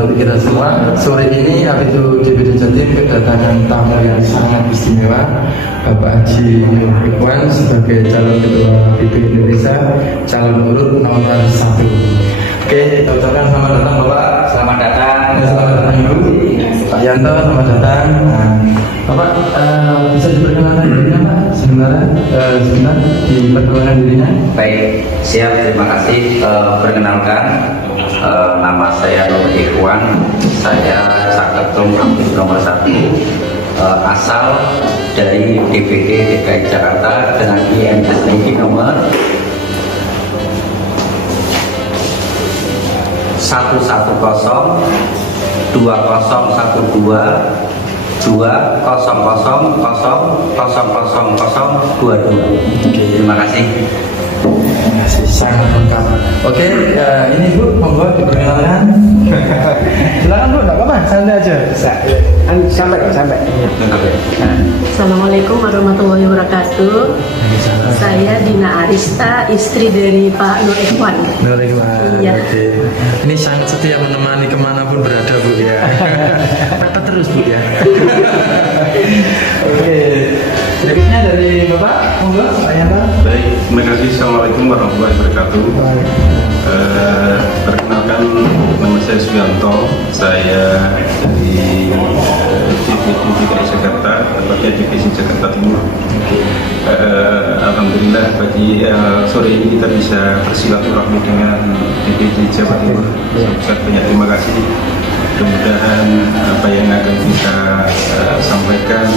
untuk kita semua. Sore ini Apindo DPD Jatim kedatangan tamu yang sangat istimewa, Bapak Haji Ikhwan sebagai calon ketua PP Indonesia, calon urut nomor 1. Oke, kita ucapkan selamat datang Bapak. Selamat datang. Selamat datang Ibu. Pak Yanto, selamat datang. Bapak bisa diperkenalkan dirinya Pak? Sebentar diperkenalkan dirinya. Baik, siap. Terima kasih. Perkenalkan, nama saya Nur Ikhwan. Saya Caketum Apindo nomor 1. Asal dari DPD DKI Jakarta dengan IMSI nomor 1102020000022. Terima kasih. Terima kasih, sangat lengkap. Oke, ini Bu, monggo diperkenalkan. Silakan Bu, nggak apa-apa, santai aja. Sampai. Assalamualaikum warahmatullahi wabarakatuh. Saya Dina Arista, istri dari Pak Nur Ikhwan. Nur Ikhwan. Iya. Oke. Ini sangat setia menemani kemanapun berada Bu ya. Kata terus Bu ya. Oke. Berikutnya dari Bapak, monggo Pak Yanto. Baik, terima kasih. Assalamualaikum warahmatullahi wabarakatuh. Perkenalkan, nama saya Suyanto. Saya dari DPD DKI Jakarta, tepatnya Divisi Jakarta Timur. Alhamdulillah pagi sore ini kita bisa bersilaturahmi dengan DPD Jawa Timur. Saya banyak terima kasih. Mudah-mudahan apa yang akan kita sampaikan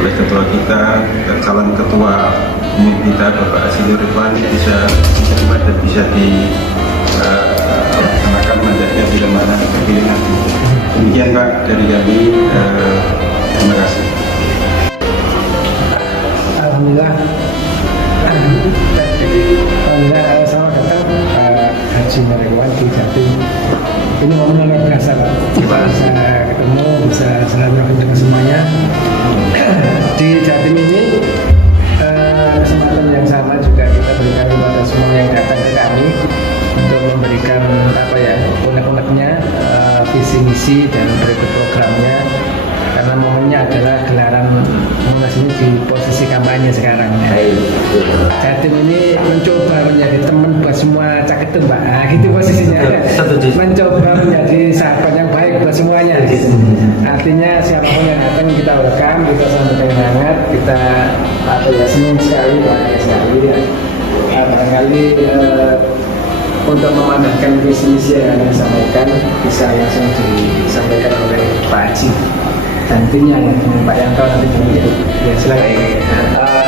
oleh ketua kita, calon ketua umum kita Bapak Haji Ikhwan bisa diterima dan bisa dilaksanakan mandatnya bila mana terpilih nanti. Demikian Pak dari kami. Terima kasih. Alhamdulillah, selamat datang Haji Ikhwan di Jatim. Ini momen luar biasa Pak. Bisa ketemu, bisa silaturahmi dengan semuanya. Di Jatim ini kesempatan yang sama juga kita berikan kepada semua yang datang ke kami untuk memberikan unek-uneknya, visi misi dan berikut programnya. Karena momennya adalah gelaran Munas ini di posisi kampanye sekarang. Jatim ini mencoba menjadi teman buat semua Caketum Pak. Nah, gitu posisinya. Mencoba menjadi sahabat yang baik buat semuanya. Artinya siapapun yang datang kita welcome, kita sambut dengan hangat, kita senang sekali, bahagia sekali. Barangkali untuk memandangkan visi misi yang akan disampaikan bisa langsung disampaikan oleh Pak Haji. Dan timnya dengan Pak Yanto nanti kemudian. Ya, silakan.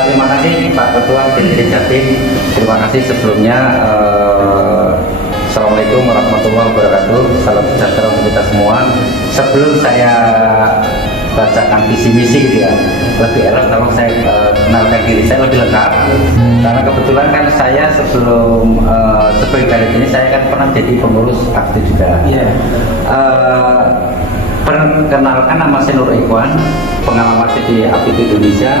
Terima kasih Pak Ketua DPD Jatim. Terima kasih sebelumnya. Assalamualaikum warahmatullahi wabarakatuh. Salam sejahtera untuk kita semua. Sebelum saya bacakan visi misi gitu ya, lebih elok kalau saya kenalkan diri saya lebih lengkap. Karena kebetulan kan saya sebelum sebagai ini saya kan pernah jadi pengurus aktif juga. Perkenalkan, nama saya Nur Ikhwan, pengalaman saya di Apindo Indonesia.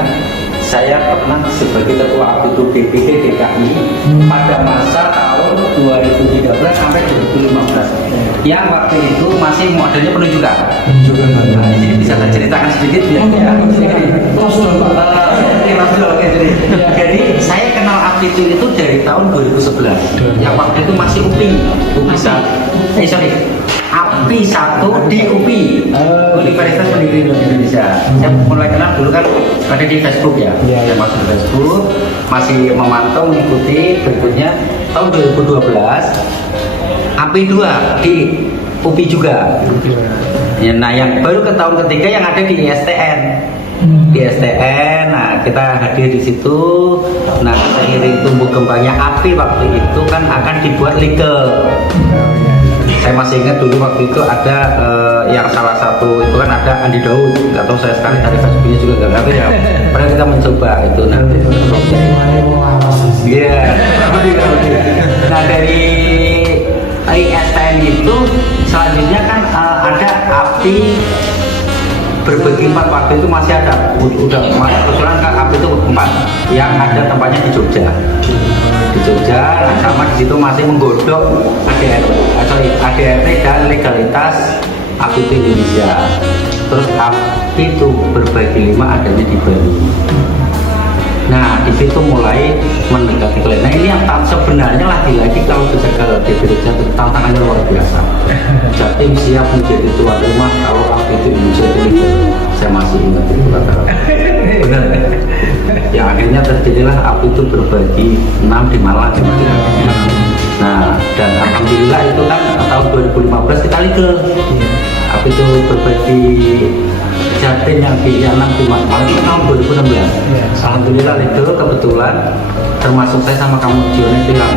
Saya pernah sebagai ketua Apindo DPD DKI pada masa tahun 2013 sampai 2015. Yang waktu itu masih modelnya penunjukan. Nah, di sini bisa saya ceritakan sedikit ya. Jadi saya kenal Apindo itu dari tahun 2011. Yang waktu itu masih UPI. API 1 di UPI, Universitas Pendidikan Indonesia. Saya mulai kenal dulu kan ada di Facebook ya. Saya masuk di Facebook, masih memantau mengikuti. Berikutnya tahun 2012 API 2 di UPI juga. Ya, nah yang baru ke tahun ketiga yang ada di ISTN. Di STN, nah kita hadir di situ. Nah seiring tumbuh kembangnya API waktu itu kan akan dibuat legal. Saya masih ingat dulu waktu itu ada yang salah satu itu kan ada Andi Daud, nggak tahu saya sekali cari Facebooknya juga nggak ngerti ya. Padahal kita mencoba itu nanti. Iya. Nah dari ISTN itu selanjutnya kan ada API berbagi 4 waktu itu masih ada. Udah kebetulan kan API itu 4 yang ada tempatnya di Jogja. di Jogja. Nah, sama di situ masih menggodok ADRT dan legalitas APT Indonesia. Terus APT berbagi 5 adanya di Bali. Nah, di situ mulai mendekati klien. Nah, ini yang sebenarnya lagi-lagi kalau bisa ke DPD Jatim tantangannya luar biasa. Jatim siap menjadi tuan rumah kalau APT Indonesia itu legal. Saya masih ingat itu kata-kata. Benar. Ya akhirnya terjadilah APT itu berbagi 6 di Malang. Nah, dan alhamdulillah itu kan tahun 2015 kita legal. APT itu berbagi Jatim yang di 6 di Malang itu tahun 2016. Alhamdulillah legal, kebetulan termasuk saya sama kamu Jion itu yang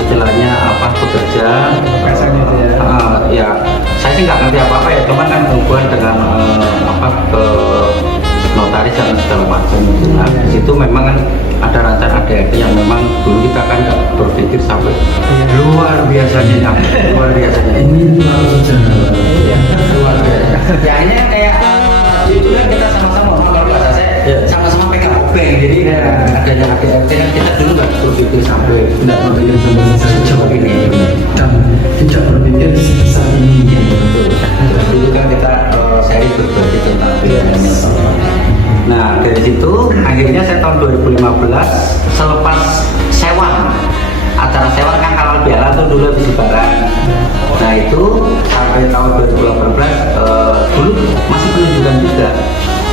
istilahnya apa bekerja. Ya saya sih nggak ngerti apa-apa ya, cuman kan hubungan dengan apa ke notaris dan segala macam. Nah, di situ memang kan ada rencana ADRT yang memang dulu kita kan nggak berpikir sampai luar biasanya, luar biasanya. Ini langsung jalan. Luar biasa. Ya hanya kayak itu kan kita sama-sama kalau bahasa saya sama-sama pegang obeng, jadi adanya ADRT kan kita dulu nggak berpikir sampai Tidak berpikir sejauh ini dan tidak berpikir saat ini. dulu kan kita seri berbagi tentang pilihannya. Nah dari situ akhirnya saya tahun 2015 selepas sewan, acara sewan kan kalau biara tuh dulu di Sebaran. Nah itu sampai tahun 2018 dulu masih penunjukan juga.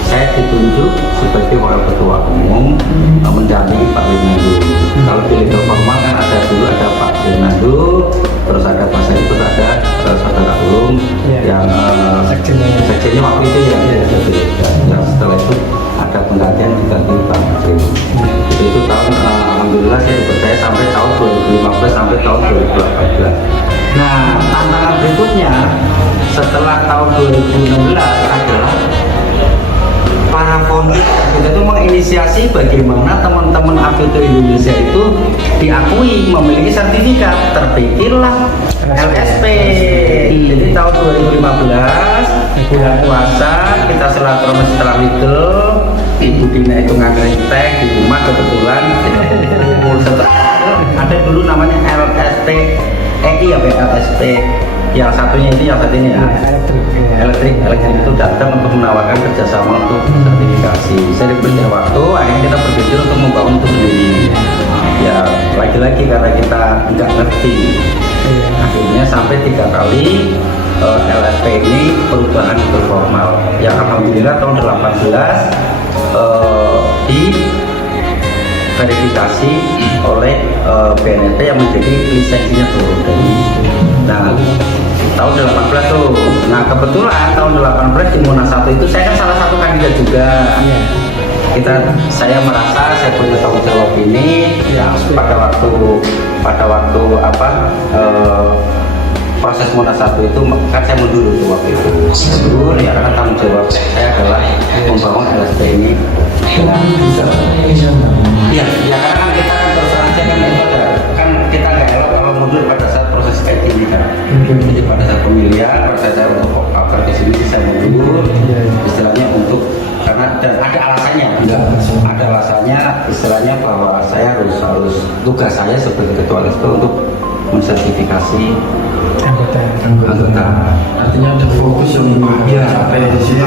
Saya ditunjuk sebagai wakil ketua umum mendampingi Pak Winando. Kalau di legal formal kan ada dulu ada Pak Winando, terus ada Pak Said, terus ada saudara Ulum yang sekjennya waktu itu ya. Yang setelah itu ada penggantian diganti Pak Jim. Itu tahun alhamdulillah saya dipercaya sampai tahun 2015 sampai tahun 2018. Nah tantangan berikutnya setelah tahun 2016 adalah para founder kita itu menginisiasi bagaimana teman-teman APT Indonesia itu diakui memiliki sertifikat, terpikirlah LSP. Jadi tahun 2015 bulan puasa kita silaturahmi setelah itu Ibu Dina itu nganggain teh di rumah kebetulan setelah ada dulu namanya LSP ya LSP yang satunya itu yang satunya elektrik itu datang untuk menawarkan kerjasama untuk sertifikasi. Saya diberi waktu, akhirnya kita berpikir untuk membangun itu sendiri. Ya lagi-lagi karena kita nggak ngerti, akhirnya sampai 3 kali LSP ini perubahan formal. Yang alhamdulillah tahun 18 di verifikasi oleh BNNT yang menjadi lisensinya turun dari. Nah tahun 18 tuh, nah kebetulan tahun 18 di Munas 1 itu saya kan salah satu kandidat juga. Saya merasa saya punya tanggung jawab ini yang pada waktu apa proses Munas 1 itu kan saya mundur itu waktu itu mundur ya karena tanggung jawab saya adalah membangun LSP ini. Ya karena kan kita kan berserang kan kita nggak elok kalau mundur pada saat proses kayak gini kan. Jadi pada saat pemilihan, pada saat saya untuk agar ke sini saya mundur, istilahnya untuk karena dan ada alasannya, ada alasannya istilahnya bahwa saya harus tugas saya sebagai ketua LSP untuk mensertifikasi anggota. Artinya ada fokus yang sampai di situ.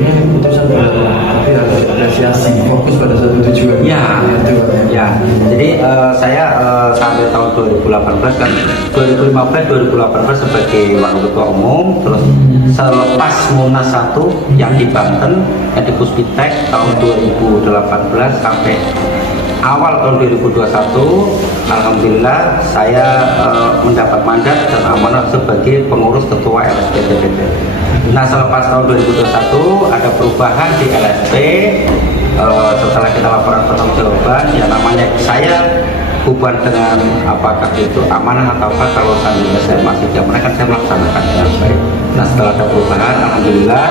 Ini keputusan tapi harus apresiasi fokus pada satu tujuan. Ya. Jadi saya sampai tahun 2018 kan 2015 sebagai wakil ketua umum, terus selepas Munas 1 yang di Banten yang di Puspitek tahun 2018 sampai awal tahun 2021 alhamdulillah saya mendapat mandat dan amanah sebagai pengurus ketua LSP DPD. Nah selepas tahun 2021 ada perubahan di LSP setelah kita laporan pertanggungjawaban yang namanya saya bukan dengan apakah itu amanah atau apa, kalau seandainya saya masih jabatan kan saya melaksanakan dengan baik. Nah setelah ada perubahan alhamdulillah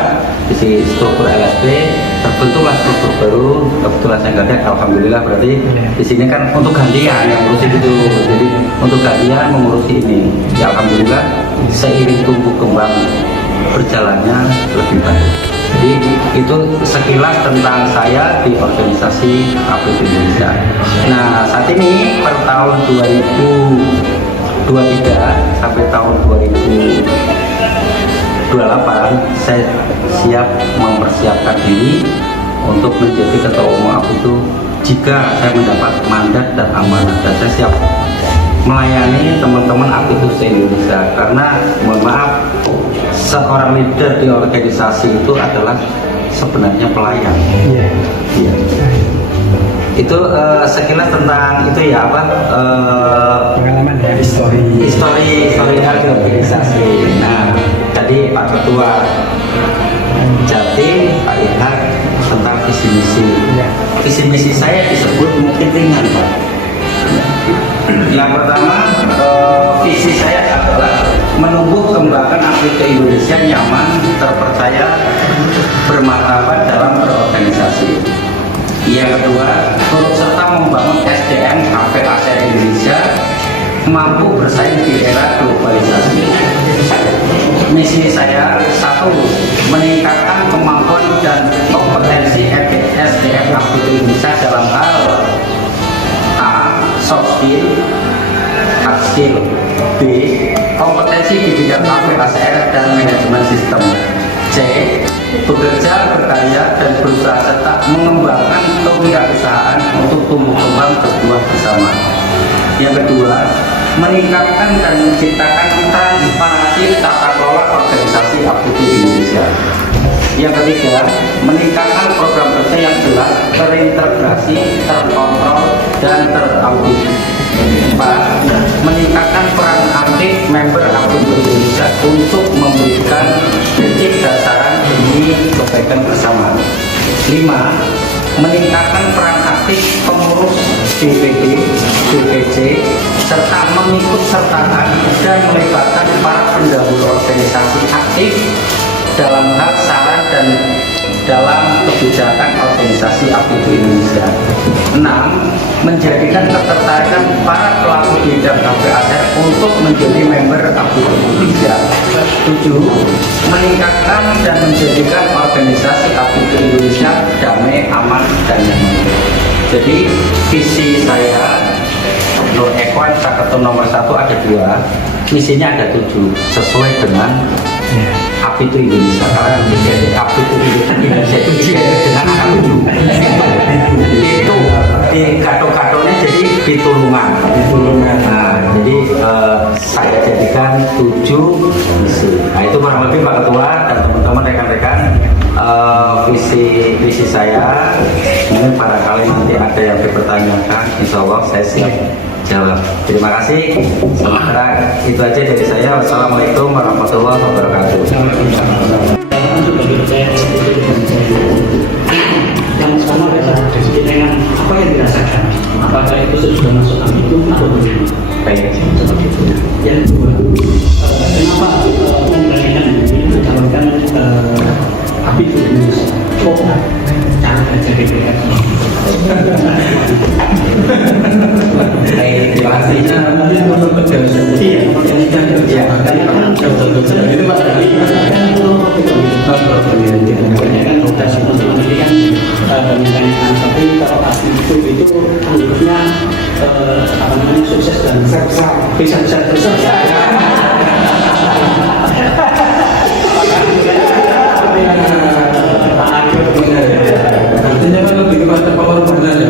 di struktur LSP terbentuklah struktur baru, kebetulan saya nggak ada, alhamdulillah berarti di sini kan untuk gantian yang ngurusi itu, jadi untuk gantian mengurusi ini ya alhamdulillah seiring tumbuh kembang berjalannya lebih baik. Jadi itu sekilas tentang saya di organisasi APITU Indonesia. Nah, saat ini per tahun 2023 sampai tahun 2028 saya siap mempersiapkan diri untuk menjadi ketua umum APITU jika saya mendapat mandat dan amanah, dan saya siap melayani teman-teman APITU se-Indonesia. Karena mohon maaf, seorang leader di organisasi itu adalah sebenarnya pelayan. Iya. Iya. Itu sekilas tentang itu ya, apa Pengalaman ya, histori. histori di organisasi. Nah, tadi Pak Ketua Jatim, Pak Ilham tentang visi misi. Ya. Visi misi saya disebut mungkin ringan, Pak. Yang pertama, visi saya adalah menumbuh kembangkan APITU Indonesia nyaman, terpercaya, bermartabat dalam berorganisasi. Yang kedua, turut serta membangun SDM APASR Indonesia mampu bersaing di era globalisasi. Misi saya, satu, meningkatkan kemampuan dan kompetensi SDM APITU Indonesia dalam hal A. Soft skill, hard skill. B. Kompetensi di bidang APASR dan manajemen sistem. C. Bekerja, berkarya, dan berusaha serta mengembangkan kewirausahaan untuk tumbuh kembang berbuah bersama. Yang kedua, meningkatkan dan menciptakan transparansi tata kelola organisasi APITU Indonesia. Yang ketiga, meningkatkan program kerja yang jelas, terintegrasi, terkontrol, dan teraudit. 4. Meningkatkan peran aktif member APITU Indonesia untuk memberikan kritik dan saran demi kebaikan bersama. 5. Meningkatkan peran aktif pengurus DPD, DPC, serta mengikut sertakan dan melibatkan para pendahulu organisasi aktif dalam hal saran dan dalam kebijakan organisasi APITU Indonesia. 6. Menjadikan ketertarikan para pelaku bidang APASR untuk menjadi member APITU Indonesia. 7. Meningkatkan dan menjadikan organisasi APITU Indonesia damai, aman, dan nyaman. Jadi visi saya Nur Ekwan Saketum nomor 1 ada 2, misinya ada 7 sesuai dengan APITU Indonesia. Karena APITU Indonesia itu dengan angka 7 itu di gato-gatonya jadi pitulungan. Nah, jadi saya jadikan 7 misi. Nah, itu kurang lebih Pak Ketua dan teman-teman rekan-rekan visi saya. Mungkin barangkali nanti ada yang dipertanyakan, insya Allah saya siap jawab. Terima kasih. Sementara itu aja dari saya. Wassalamualaikum warahmatullahi wabarakatuh. Yang pertama adalah dengan apa yang dirasakan, apakah itu sudah masuk APITU atau belum. Baik. Yang kedua, kenapa memberanikan diri mencalonkan APITU Indonesia? Cara kerja DPR. Baik, terima kasih. Iya, karena kan itu Pak tadi kebanyakan teman-teman ini kan bertanya, tapi kalau APITU itu anggapnya apa namanya sukses dan bisa selesai. Artinya kan lebih kepada pengorbanan ya,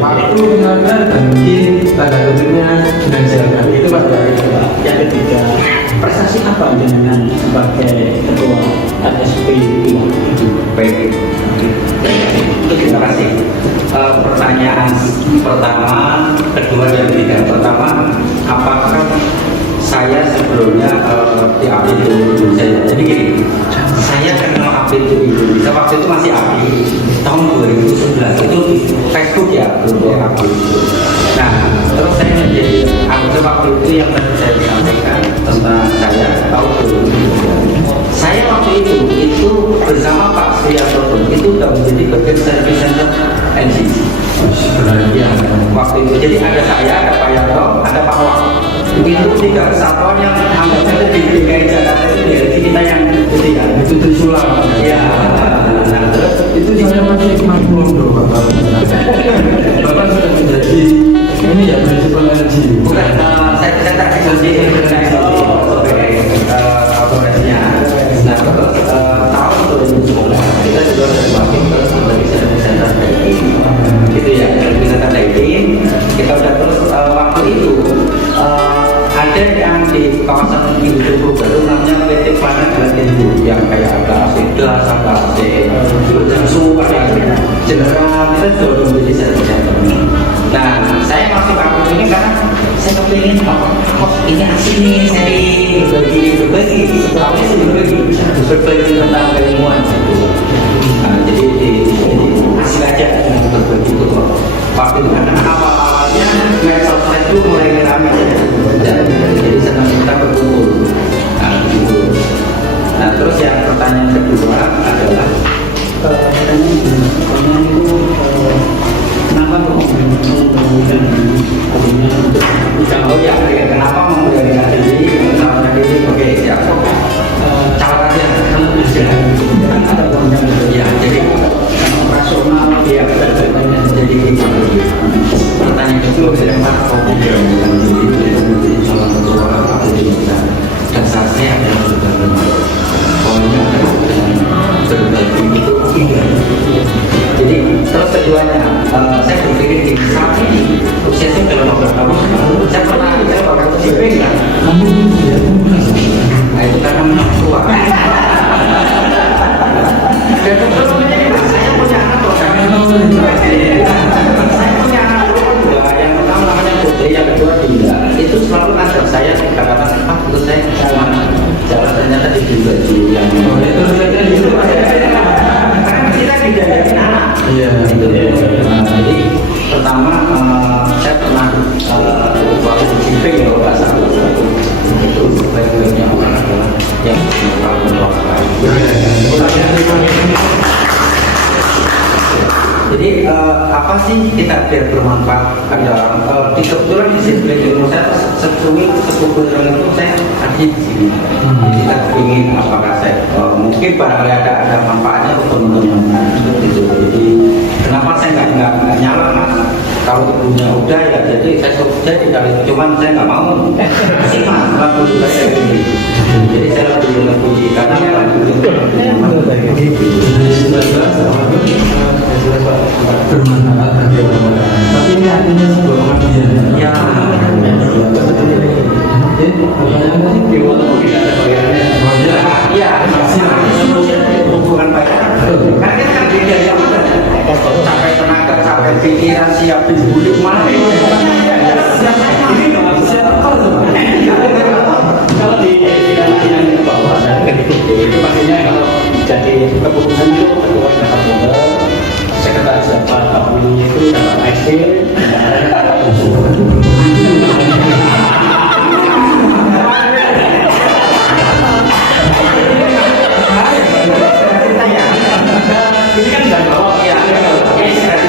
waktu, tenaga, dan mungkin tanda kutipnya finansialnya. Itu Pak. Yang ketiga, prestasi apa dengan sebagai ketua LSP itu? Baik. Terima kasih. Pertanyaan pertama, kedua, dan ketiga. Pertama, apakah saya sebelumnya di APITU Indonesia? Jadi gini, saya kenal APITU Indonesia waktu itu masih API tahun 2011 itu di Facebook ya, belum APITU. Nah, terus saya menjadi anggota waktu itu yang tadi saya sampaikan tentang saya tahu 2003. Saya waktu itu bersama Pak Sriyanto itu sudah menjadi bagian service center NCC. Ya, waktu itu jadi ada saya, ada Pak Yanto, ada Pak Wak. Itu 3 kesatuan yang anggapnya di DKI Jakarta itu dari kita yang saya sudah menjadi sertifikat. Nah, saya masuk akun ini karena saya kepingin kok ini asik nih, saya berbagi setelahnya saya berbagi tentang keilmuan gitu. Nah, jadi asik aja berbagi itu kok. Waktu itu kan awalnya medsos itu mulai ramai jadi senang kita berkumpul. Nah, gitu. Nah, terus yang pertanyaan kedua adalah pertanyaan itu kenapa kok memilihkan dirinya untuk oh ya, kenapa memberanikan diri, mencalonkan diri? Oke, ya, calon aja, ada undang ya, jadi operasional ya, jadi pertanyaan itu kenapa kok memberanikan diri untuk menjadi calon ketua partai Demokrat? Dasarnya adalah berbagi. Poinnya adalah berbagi itu iya. Jadi terus keduanya, saya berpikir di saat ini usia saya sudah 15 tahun. Saya pernah bakal kecipeng kan? Nah itu karena menang tua. Dan sebelumnya saya punya anak loh. Saya punya anak dua, yang pertama namanya Putri, yang kedua Dinda. Itu selalu ngajak saya katakan Pak, itu saya jalan ternyata di baju yang itu karena kita dijajarin anak. Iya. Nah, jadi pertama saya pernah waktu di Simping kalau nggak salah itu baik-baiknya orang adalah yang melakukan. Jadi apa sih kita biar bermanfaat ada di kebetulan di sini ilmu saya sepupu itu saya ada di sini. Jadi kita ingin apakah saya mungkin barangkali ada manfaatnya untuk teman-teman gitu. Jadi kenapa saya nggak nyala mas? Kalau ibunya udah ya jadi saya jadi kali cuman saya nggak mau sih mas lalu saya ini. Jadi saya lebih karena bermanfaat bagi orang lain. Tapi ini artinya sebuah pengabdian. ya hubungan pacaran kan kita kan beda ya sampai tenaga sampai pikiran siap dibully mana kalau di yang di bawah itu pastinya kalau jadi keputusan itu ketua dapat modal sekretaris dapat apa namanya itu dapat hasil ini kan nggak bawa ya ini saya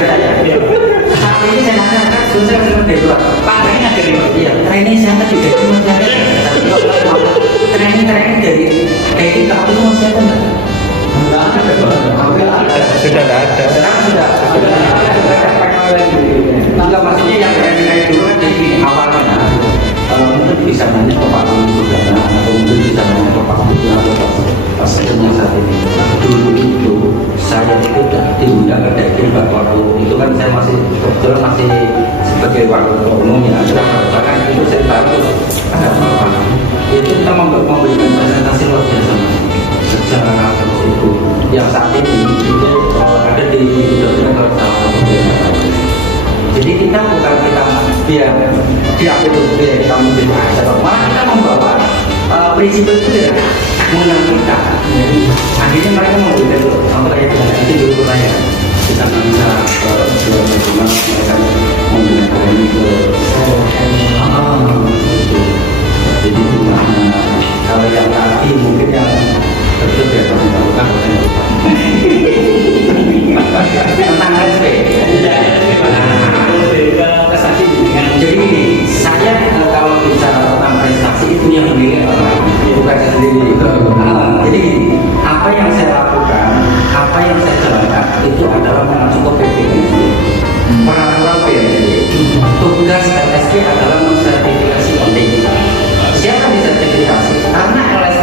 saat ini saya nanya kan saya dari luar Pak ini ada di iya training saya tadi juga cuma training dari kamu itu masih ada nggak? Sudah tidak ada. Sekarang sudah enggak maksudnya yang training dulu kan jadi awalnya mungkin bisa nanya ke Pak Sudana atau mungkin bisa nanya ke Pak Budi atau Pak Sekjennya saat ini. Dulu itu saya itu diundang ke Dekil waktu itu kan saya masih kebetulan masih sebagai wakil ketua umum ya. Bahkan itu saya tahu ada apa itu kita memberikan presentasi luar biasa secara itu yang saat ini itu ada di Dokter jadi kita bukan kita biar kita menjadi ajar, malah kita membawa prinsip itu tidak mengenal kita. Akhirnya mereka memberikan contoh kayak itu dulu saya kita bisa bagaimana mereka memberikan ini ke jadi kalau yang tadi mungkin yang betul ya tentang jadi saya kalau bicara tentang prestasi itu yang menilai orang bukan saya sendiri. Jadi apa yang saya lakukan, apa yang saya jalankan itu adalah mengacu ke PPNSD, peraturan PNSD. Tugas LSD adalah mensertifikasi penting. Siapa disertifikasi? Karena LSD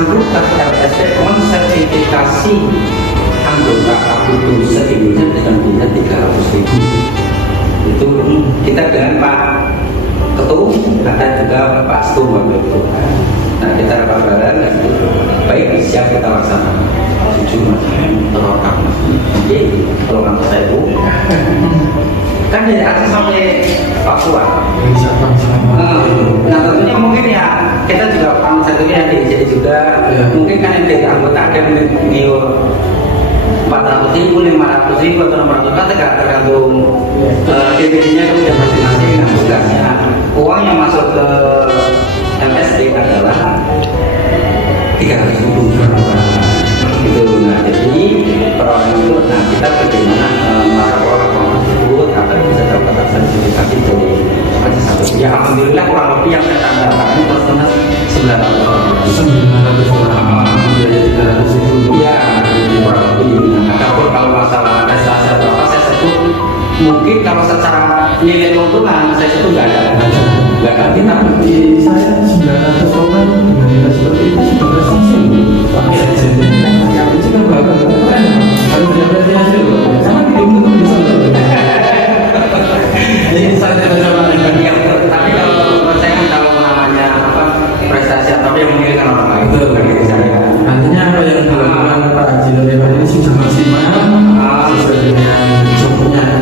anggota LSP mensertifikasi anggota APITU se-Indonesia dengan biaya 300.000. Itu kita dengan Pak Ketum, ada juga Pak Stum waktu itu. Nah kita rapat bareng, baik siap kita laksanakan. Jujur mas, terokak mas. Jadi kalau kantor saya itu kan dari Aceh sampai Papua. Nah tentunya mungkin ya kita juga paham satunya nanti jadi juga mungkin kan yang dari anggota ada yang 400.000, 500.000 atau 600 kan tergantung DPD-nya kemudian masing-masing. Nah tugasnya uang yang masuk ke MSD adalah 300.000 per orang. Gitu. Nah jadi per orang itu, nah kita bagaimana melapor uang tersebut agar bisa dapat sertifikasi dari Aceh satu. Ya alhamdulillah kurang lebih yang saya tanggalkan ini plus minus 900 orang. Iya, kurang lebih. Adapun kalau masalah prestasi atau apa saya sebut mungkin kalau secara nilai keuntungan saya sebut nggak ada. Kita Di saya 900 orang dengan nilai seperti itu sudah prestasi. Yang itu kan bagus, keren. Harus diapresiasi loh. Sama hidup itu bisa loh. Jadi saya tidak sama dengan yang tapi kalau saya kan tahu namanya apa prestasi atau yang menilai orang lain itu kan gitu saya. artinya apa yang dilakukan Pak Haji Nuril ini sudah maksimal sesuai dengan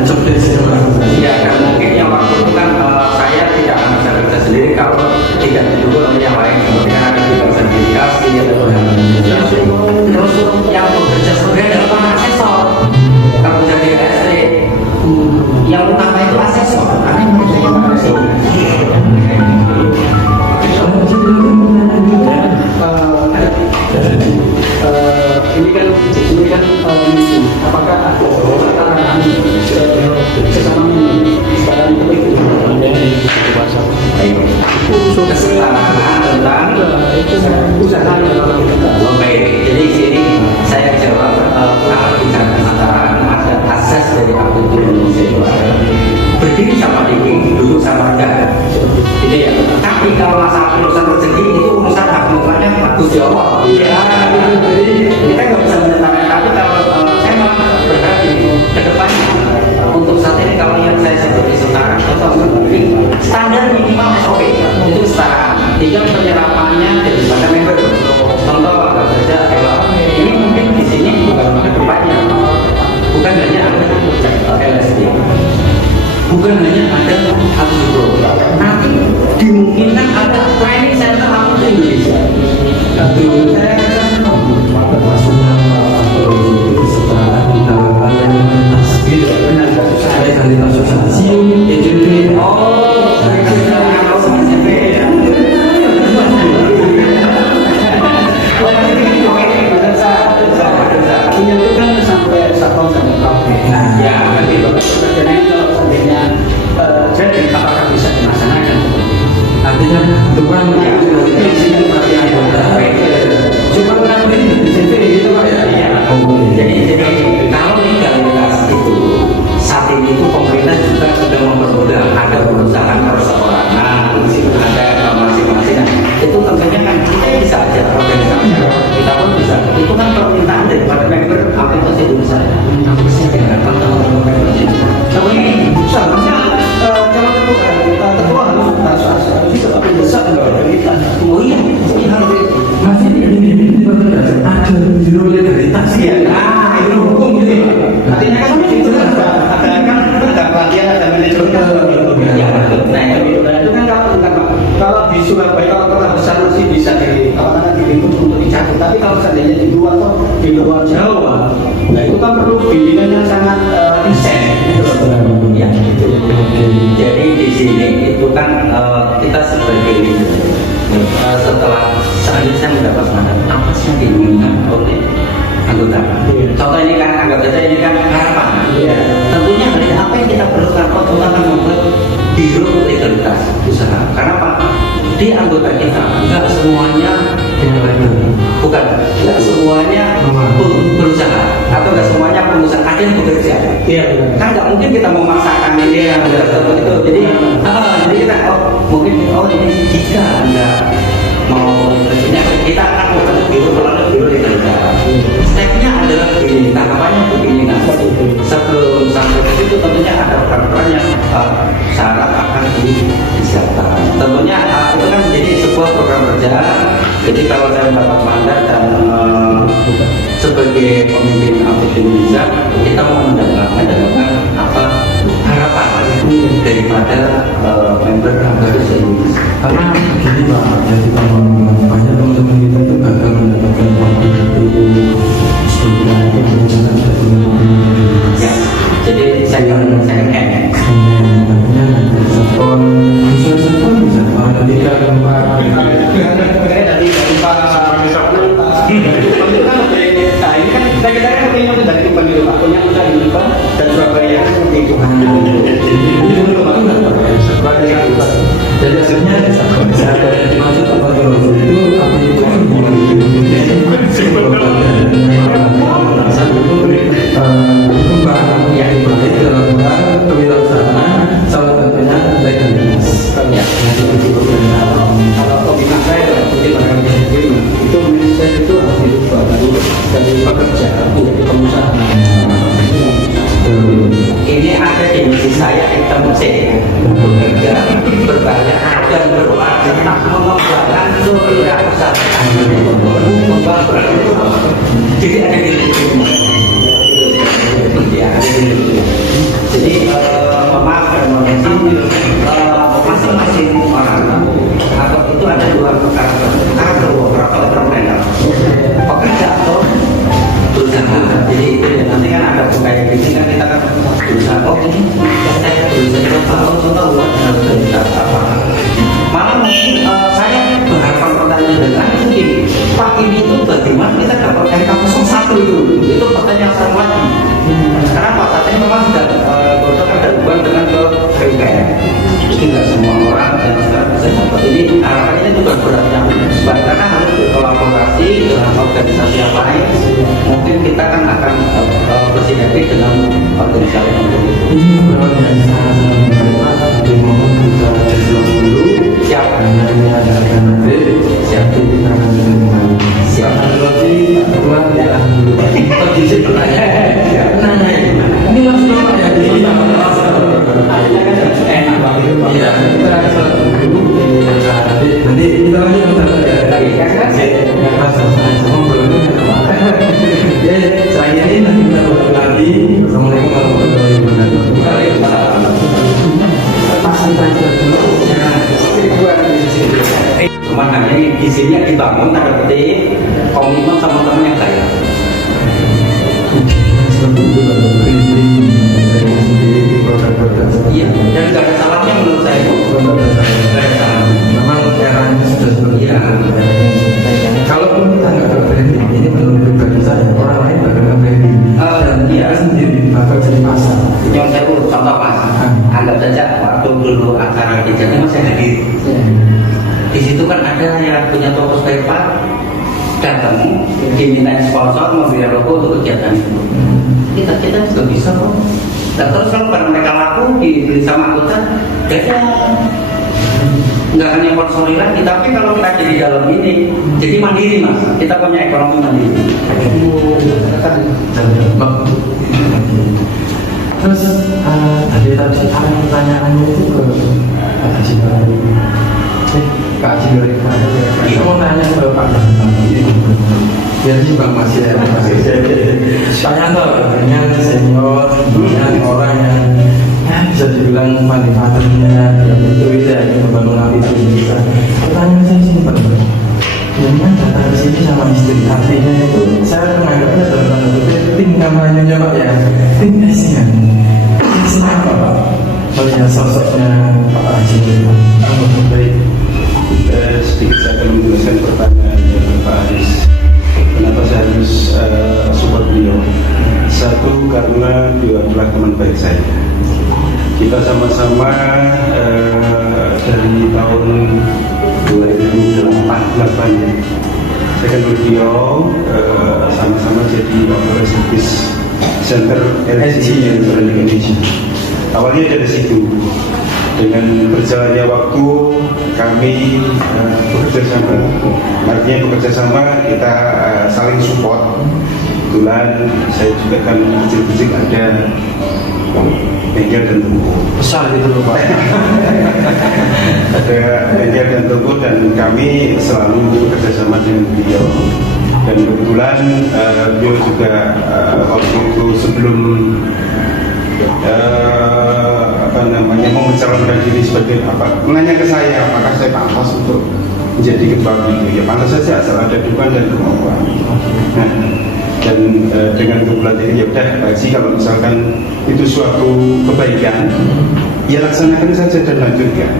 job desk yang melakukan. Iya, dan mungkin yang waktu itu kan saya tidak akan bisa kerja sendiri kalau tidak didukung oleh yang lain. Seperti kan ada juga sertifikasi atau terus yang bekerja sebagai adalah para asesor. Kalau jadi SD, yang utama itu asesor. Karena mereka yang masuk. Ini kan apakah ada antara sesama sekarang itu Kesetaraan tentang usaha baik. Jadi sini saya jawab kalau bicara kesetaraan ada asas dari APITU Indonesia itu ada berdiri sama tinggi, duduk sama rendah. Jadi ya. Tapi kalau masalah urusan rezeki itu urusan hak mutlaknya bagus jawab. Iya. Jadi kita nggak bisa menentukan. Tapi kalau saya memang berharap ke depannya untuk saat ini kalau yang saya sebut setara itu standar minimal SOP itu setara. Tinggal penyerapannya daripada member. Contoh apa saja ini mungkin di sini bukan ke depannya, bukan hanya ada LSD, bukan hanya ada Abdul, nanti dimungkinkan ada training center APITU Indonesia. Saya kan masuknya kesetaraan di dalam hal yang tasbih benar saya dari asosiasi EJP. menyatukan sampai Sabang sampai Merauke. Ya, Nanti kerjanya kalau seandainya jadi apakah bisa dilaksanakan? Artinya Tuhan di sini berarti anggota cuma orang ini di CV gitu Pak ya. Iya. Jadi kalau legalitas itu saat ini itu pemerintah juga sudah mempermudah ada perusahaan perseorangan, ada masing-masing. Itu tentunya kan kita bisa aja organisasi kita pun bisa. Itu kan permintaan daripada member APITU Indonesia. Aku sih tidak tahu member Indonesia. Kalau ini seharusnya kalau ketua harus bisa tapi besar dari kita. Oh iya, ini harus Masih ini ada judul legalitas ya. nah itu hukum gitu. Artinya kan itu ada pelatihan, ada manajemen gitu. Ya, nah Itu kan kalau di Surabaya kalau kota besar masih bisa diliput untuk dicatat. Tapi kalau seandainya di luar atau di luar Jawa, nah itu kan perlu bimbingan yang sangat intens. ya. Jadi di sini itu kan kita sebagai setelah selanjutnya saya mendapat mandat apa sih yang diinginkan oleh anggota. Contoh ini kan anggap saja ini kan harapan. Tentunya dari apa yang kita perlukan kita akan membuat biro legalitas usaha. Karena Pak di anggota kita nggak semuanya bukan nggak semuanya berusaha atau nggak semuanya pengusaha ada yang bekerja. Iya. Kan nggak mungkin kita memaksakan ini yang seperti itu. Jadi kita mungkin ini jika anda mau kerjanya kita akan membentuk Jadi tanggapannya begini, nah, sebelum sampai ke situ tentunya ada peran-peran yang syarat akan disiapkan. Tentunya itu kan menjadi sebuah program kerja. Jadi kalau saya mendapat mandat dan sebagai pemimpin Apit Indonesia, kita mau mendapatkan apa harapan daripada member Apit Indonesia. Karena begini Pak, jadi kalau banyak teman-teman kita itu gagal mendapatkan waktu itu sebelumnya itu berencana Ya, jadi saya artinya nanti respon bisa mengalamikan tempat Nah ini kan kita kan pengen dari pemilu Pak, punya usaha di Liban dan Surabaya seperti itu. jadi hasilnya maksud apa itu kembang yang baik dalam kewirausahaan salah satunya legalitas. ya. Kalau pembina saya seperti barang itu mindset itu harus dirubah dari pekerja menjadi pengusaha. Ini ada di misi saya item C, bekerja, berbanyak dan berwarna tak mengembangkan kewirausahaan. Jadi ada di ya, jadi maaf dan masing-masing orang atau itu ada dua karakter mereka, pekerja atau berusaha. Jadi itu ya, nanti kan ada kayak gini kan kita kan berusaha. Oh ini saya berusaha contoh buat apa? Malah mungkin saya berharapan pertanyaan dengan mungkin Pak ini itu bagaimana kita dapat NK01 itu pertanyaan saya lagi. Karena Pak saat ini memang sudah berdoa ada hubungan dengan ke PUPR. Tidak semua orang yang sekarang bisa dapat ini. Harapannya juga beratnya sebab karena harus berkolaborasi dengan organisasi yang lain. Mungkin kita kan akan bersinergi dengan organisasi yang lain. Ini program yang sangat bermanfaat. Tapi mohon bisa diulang dulu. Siap. Karena ini ada alternatif. Siap kita akan kembali. Siap. Nanti Tuhan ya dulu. Pergi pertanyaan. Tenang aja. Ini langsung Pak ya. Iya, kita akan sholat dulu. Nanti kita lanjut untuk ya. Ya, saya ini nanti kita bertemu lagi. Assalamualaikum warahmatullahi wabarakatuh. Pasang transfer dulu. Cuman hanya di sini yang dibangun tanda petik komitmen sama teman yang kaya. Seperti itu ada printing dari sendiri produk-produk. Iya, dan gak ada salahnya menurut saya itu. Gak ada salah. Memang eranya sudah seperti Iya. itu. Kalaupun kita nggak ke branding, ini menurut pribadi saya, orang lain bakal ke branding. Dan Iya. kita sendiri bakal jadi pasar. Yang saya contoh mas, anggap saja waktu dulu acara di Jakarta saya hadir. Di situ kan ada yang punya toko spare part, datang dimintain sponsor membeli logo untuk kegiatan itu. Kita juga bisa kok. Dan terus kalau barang mereka laku dibeli sama anggota, nggak hanya sponsori lagi, tapi kalau kita di dalam ini, jadi mandiri mas, kita punya ekonomi mandiri. Terus tadi pertanyaannya itu ke Pak Haji Bari. Pak Haji Bari saya mau nanya ke Pak Haji. Biar sih Bang masih ya. Pak Yanto, dengan senior, dengan orang yang bisa dibilang manufakturnya, itu ya membangun Apit Indonesia. Pertanyaan saya simpel, jangan datang ke sini sama istri. Artinya itu saya menganggapnya dalam tanda kutip tim kampanyenya Pak ya, tim S-nya. S-nya apa Pak? Melihat sosoknya Pak Haji itu, apa baik? Sedikit saya akan menjelaskan pertanyaan Pak Aris. Kenapa saya harus support beliau? Satu, karena beliau adalah teman baik saya. Kita sama-sama dari tahun 2008 ya. Saya kenal beliau sama-sama jadi Operations Center LG Indonesia. Awalnya dari situ. Dengan berjalannya waktu kami bekerja sama, artinya bekerja sama kita saling support kebetulan saya juga kan kecil-kecil ada bengkel dan toko. Besar gitu loh Pak. Ada bengkel dan toko dan kami selalu bekerja sama dengan beliau. Dan kebetulan beliau juga waktu itu sebelum mau mencalonkan diri sebagai menanya ke saya apakah saya pantas untuk menjadi ketua BINU. Ya pantas saja asal ada dukungan dan kemampuan. Nah, dan dengan kebetulan ini ya udah Pak Haji, kalau misalkan itu suatu kebaikan ya laksanakan saja dan lanjutkan.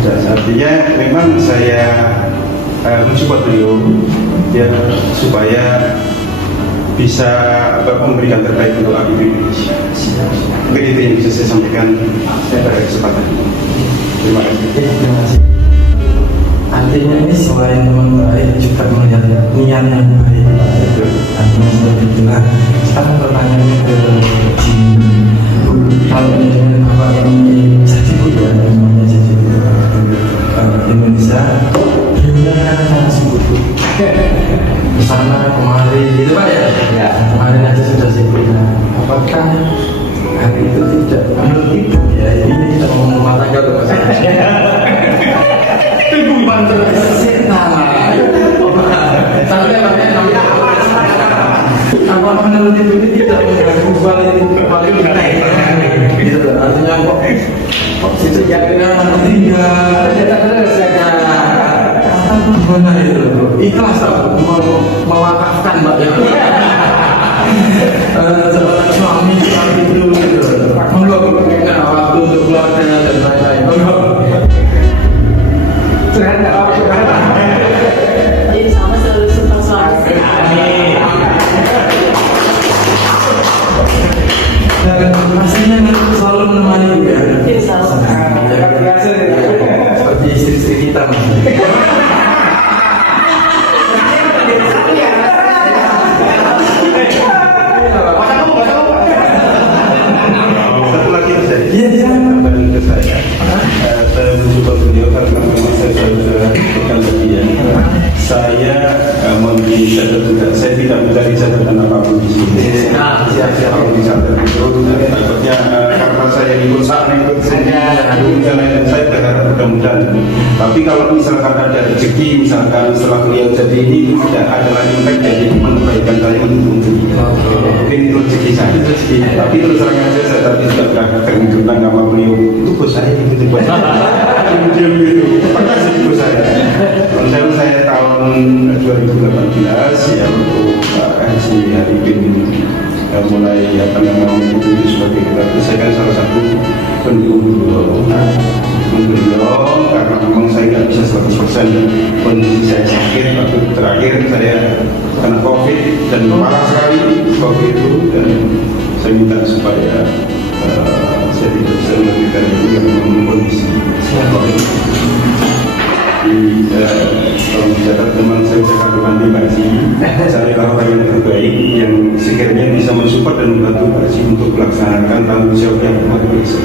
Dan artinya memang saya mensupport beliau ya supaya bisa memberikan terbaik untuk APBD Indonesia. Mungkin itu yang bisa saya sampaikan pada kesempatan ini. Terima kasih. Terima kasih. Artinya ini selain teman baik juga melihat niat yang baik Pak. Artinya seperti itulah. Sekarang pertanyaannya ke kalau ini Bapak ini jadi Bu ya, namanya jadi Indonesia, dunia kan sibuk kesana kemari gitu Pak ya. Ya. Kemarin aja sudah sibuk. Apakah hari itu tidak menurut Ibu ya? Ini kita ngomong rumah tangga loh Mas. Ibu bantu sampai apa menurut Ibu ini tidak mengganggu paling penting gitu loh. Artinya kok itu yang tinggal gimana itu loh, ikhlas mewakafkan Mbak ya. Seorang suami itu gitu. Monggo waktu untuk keluarganya dan lain-lain. Monggo. Jadi sama selalu support suami. Dan pastinya selalu menemani juga. Insya Allah. Seperti istri-istri kita Mas. Satu lagi saya. Iya, iya. Kembali ke saya. Saya mencoba beliau karena memang saya sudah bukan bagian. Saya memiliki jabatan juga. Saya tidak mencari jabatan apapun di sini. Siap-siap. Kalau di jabatan itu, takutnya karena saya ikut sana ikut sini, dan saya berharap mudah-mudahan. Tapi kalau misalkan ada rezeki, misalkan setelah beliau jadi ini tidak ada lagi impact, jadi menambahkan saya untuk mungkin itu rezeki saya. Tapi terus terang aja saya tadi sudah berangkat tentang nama beliau itu bos saya gitu bos. Kemudian gitu, pernah sih bos saya. Kalau saya tahun 2018 ya untuk Pak Haji Haribin mulai itu sebagai ketua, saya kan salah satu pendukung beliau karena memang saya nggak bisa 100% kondisi saya sakit. Waktu terakhir saya kena COVID dan parah sekali waktu itu, dan saya minta supaya saya tidak bisa memberikan itu yang memang kondisi kalau mencatat memang saya bisa kandungan di Pak Haji, carilah orang yang terbaik yang sekiranya bisa mensupport dan membantu Pak Haji untuk melaksanakan tanggung jawab yang luar biasa.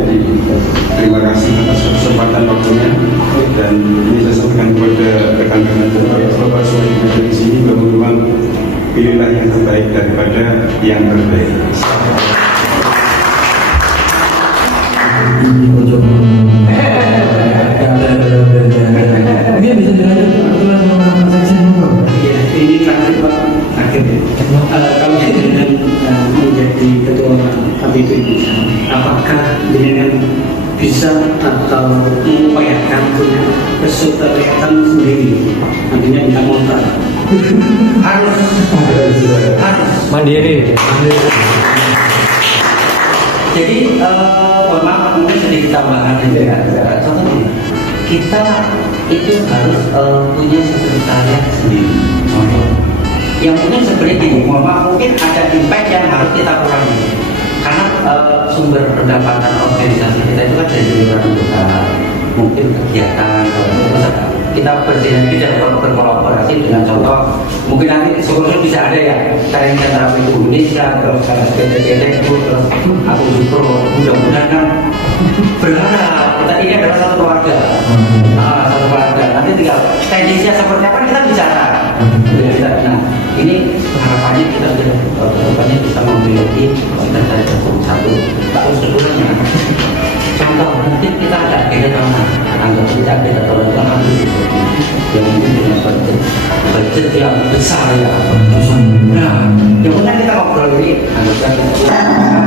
Jadi terima kasih atas kesempatan waktunya, dan ini saya sampaikan kepada rekan-rekan Bapak Suri yang ada di sini bahwa memang pilihlah yang terbaik daripada yang terbaik. Ini bisa dilanjut Ya, ini terakhir Pak, akhir. Kalau dengan menjadi ketua APBD Indonesia, apakah dengan bisa atau mengupayakan punya kesulitan sendiri, nantinya minta kontrak? Harus Mandiri. Jadi mohon maaf mungkin sedikit tambahan aja ya. Contohnya kita itu harus punya sekretariat sendiri. Contoh yang mungkin sebenarnya gini, mohon maaf mungkin ada impact yang harus kita kurangi karena sumber pendapatan organisasi kita itu kan dari luar anggota, mungkin kegiatan kita bersinergi dan berkolaborasi dengan contoh mungkin nanti sekolah bisa ada ya training antara itu Indonesia terus PT terus aku Supro, mudah-mudahan kan berharap kita ini adalah satu keluarga. Satu keluarga nanti tinggal teknisnya seperti apa kita bicara. Nah ini kita kedepannya bisa memiliki data satu. Terus keduanya, contoh mungkin kita ada agenda tahunan, anggap kita agenda tahunan itu ambil yang mungkin dengan budget yang besar ya. Nah, yang mungkin kita ngobrol ini, anggapkan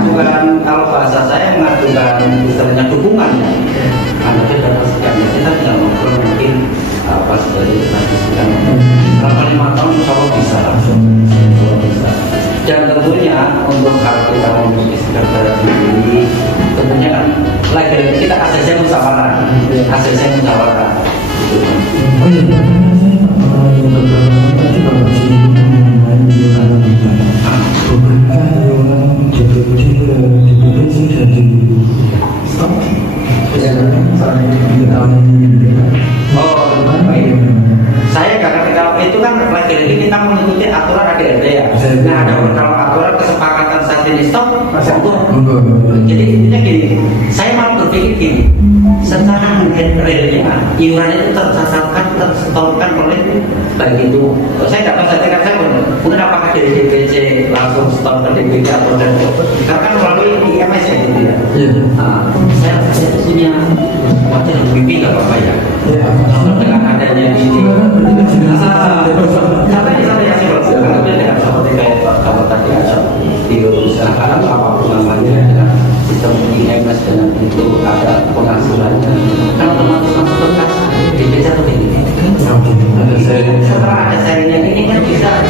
mengajukan, kalau bahasa saya mengajukan istilahnya dukungan ya. Anggapnya data sekian, kita tinggal ngobrol mungkin pas dari nanti sekian selama 5 tahun insya Allah bisa langsung bisa. Dan tentunya untuk hal kita memiliki sekretariat sendiri, tentunya kan lagi kita asasnya musyawarah, asasnya musyawarah. Oh iya, beberapa tadi Bapak singgung mengenai iuran kita. Bukankah iuran DPD sudah di stop? Sekarang tahun ini. Oh, baik. Saya karena itu kan lagi-lagi kita mengikuti aturan ADRT ya. Nah, ada kalau aturan kesepakatan saat ini stop, jadi intinya gini, saya mau berpikir gini, secara realnya iuran itu tercatatkan, tersetorkan oleh baik itu, saya dapat sertifikat saya mungkin apakah dari DPC langsung setor ke DPD atau dari karena kan melalui IMS ya gitu ya. Saya punya wajah lebih nggak apa-apa ya. Dengan adanya ini, sampai yang saya dengan seperti kayak kalau tadi ada diusahakan apapun namanya dengan sistem IMS dengan itu ada penghasilannya, kan otomatis masuk ke kas DPC atau DPD. Setelah ada serinya ini kan bisa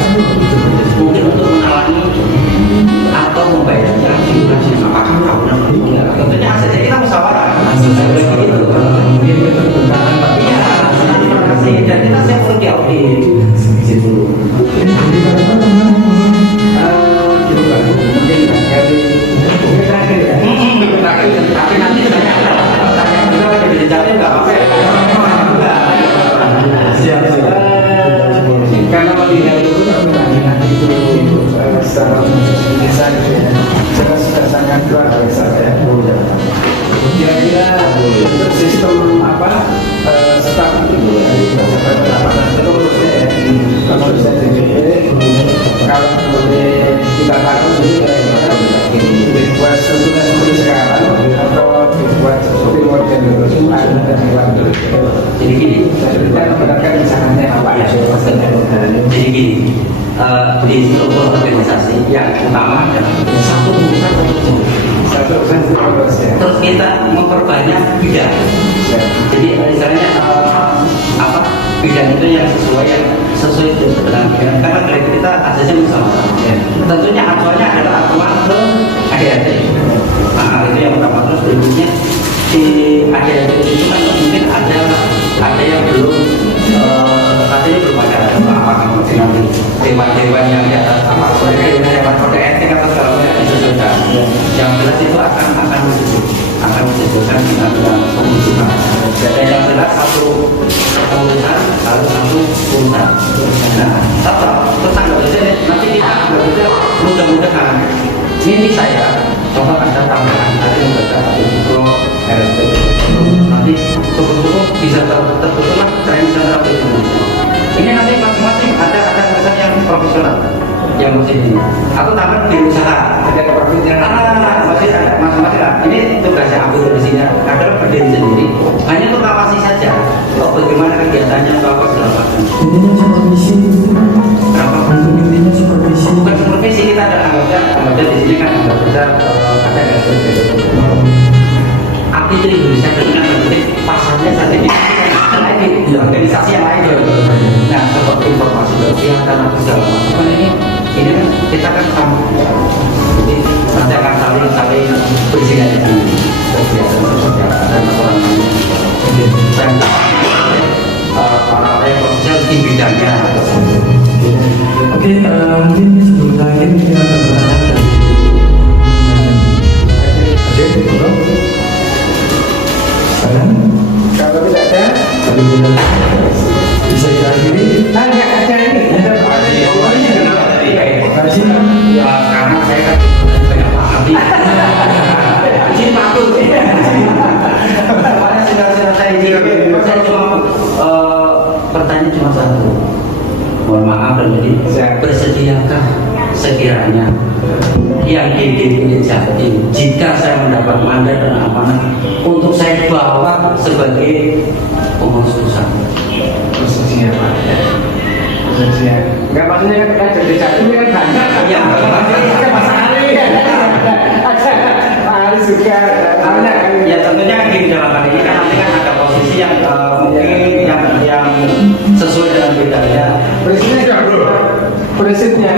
mungkin untuk menalangi atau membayarnya iuran apakah tahunan berikutnya. Tentunya hasilnya kita musyawarah. Dan kita saya perlu diaudit gitu. Tapi nanti saya juga lagi dijawab nggak apa-apa ya. Siap. Karena melihat itu nanti itu secara bisa saya sudah sangat luar biasa ya. Kira-kira untuk sistem apa staf itu kalau saya DPD kalau kemudian kita taruh jadi dibuat seperti sekarang atau dibuat seperti model Jadi gini, kita menggunakan misalnya apa ya? Jadi gini, di struktur organisasi yang utama adalah satu urusan terus kita memperbanyak bidang. Jadi misalnya apa bidang itu yang sesuai dengan bidang karena dari kita asasnya musyawarah. Tentunya aturannya adalah aturan ke ADRT. Nah itu yang pertama. Terus berikutnya di ADRT itu kan mungkin ada yang belum katanya belum ada apakah mungkin nanti dewan-dewan yang di atas apa dewan kode etik atau segala macam disesuaikan. Yang jelas itu akan disebutkan dengan pengusulan. Jadi yang jelas satu urusan harus satu urusan. Nah, tetangga saja nanti kita berbeda mudah-mudahan. Ini saya coba ada tambahan ada yang berkata pro RSP. Nanti cukup bisa tertutup lah tren sentra itu. Ini nanti masing-masing ada urusan yang profesional yang masih ini atau tambah di usaha ada keprofesionalan masih ada masing-masing lah. Ini tugasnya ambil dari sini adalah berdiri sendiri hanya untuk awasi saja bagaimana kegiatannya atau apa segala macam. Intinya supervisi. Berapa? Intinya supervisi. Bukan supervisi, kita ada anggota di sini kan anggota ada aktif di Indonesia dengan bentuk pasarnya saat ini lagi di organisasi yang lain. Nah seperti informasi kesehatan atau segala macam ini kan kita kan sama. Jadi nanti akan saling bersinergi kegiatan seperti apa dan orang dan para profesional di bidangnya. Oke, mungkin sebelum akhir kita akan bertanya dari kalau tidak ada bisa kita akhiri. Nggak ada ini. Kenapa tadi Kasih. karena saya kan banyak paham. Izin maklum. Soalnya sudah saya izin. Saya cuma pertanyaan cuma satu. Mohon maaf dan jadi bersediakah sekiranya yang di DPD Jatim, jika saya mendapat mandat dan amanah untuk saya bawa sebagai pengurus pusat. Posisinya Pak. Posisinya. Enggak maksudnya kan jadi Jatim kan banyak. Ya, Kan Mas Ali ya. Ada Pak Ali juga banyak kan. ya tentunya kan gini, dalam hal ini kan nanti kan ada posisi yang mungkin yang sesuai dengan bedanya. Prinsipnya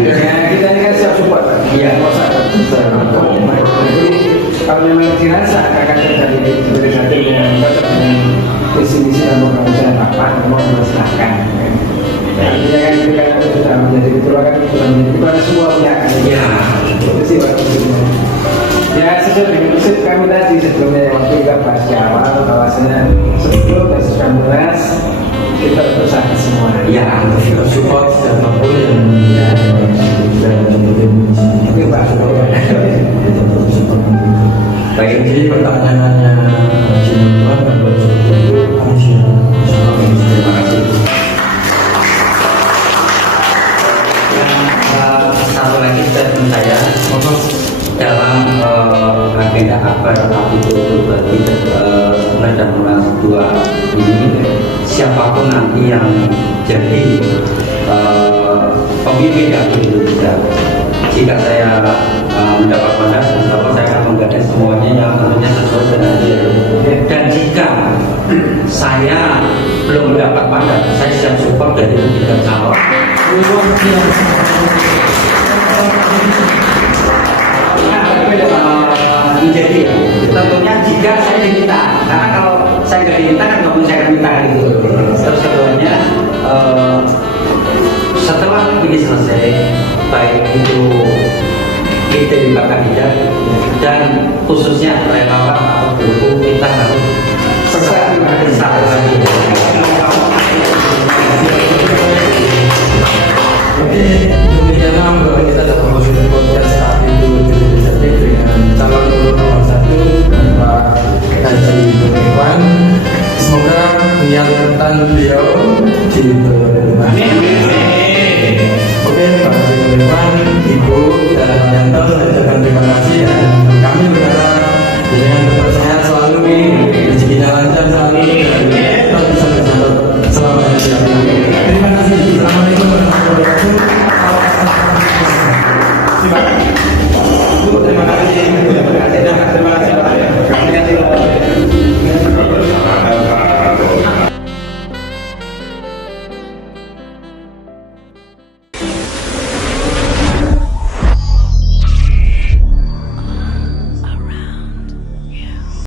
ya, kita ini kan siap support. Iya. Jadi kalau memang dirasa akan terjadi satu yang cocok dengan visi misi dan program usaha Bapak, mau silahkan. Artinya kan kita kan sudah menjadi ketua kan sudah menjadi ketua semua punya kan. Iya. Itu sih Pak prinsipnya. Ya sesuai dengan prinsip kami tadi sebelumnya waktu kita bahas di awal bahwasanya sebelum 2019 kita berusaha semua. Ya, support siapapun yang Oke Pak. baik. Jadi pertanyaannya Cinuan dan fungsi Terima kasih. Satu lagi statement saya dalam agenda akbar itu berbagi dan dua ini, siapapun nanti yang jadi pemimpin di Indonesia, jika saya mendapat mandat, insya saya akan menggadai semuanya yang tentunya sesuai dengan dia. Dan jika saya belum mendapat mandat, saya siap support dari ketiga calon. Menjadi tentunya jika saya diminta, karena kalau saya nggak diminta kan nggak mungkin saya akan minta gitu. Terus keduanya setelah ini selesai, baik itu kita di kandidat dan khususnya relawan atau pendukung, kita harus bersatu lagi. Oke, demikianlah bahwa kita dapat memasuki podcast saat itu jadi dengan calon urut nomor 1 Bapak Haji Iwan. Semoga niatan beliau diterima. Oke, Pak Haji Iwan, Ibu dan Yanto, saya ucapkan terima kasih dan kami berharap dengan tetap sehat selalu, rezekinya lancar selalu, dan tetap bisa bersama selama ini.